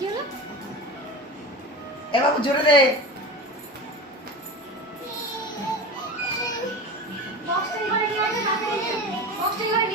কি হলো? এ বাবু জোরে দে। বক্সটা ঘরে নিয়ে আসো, তাড়াতাড়ি বক্সটা ঘরে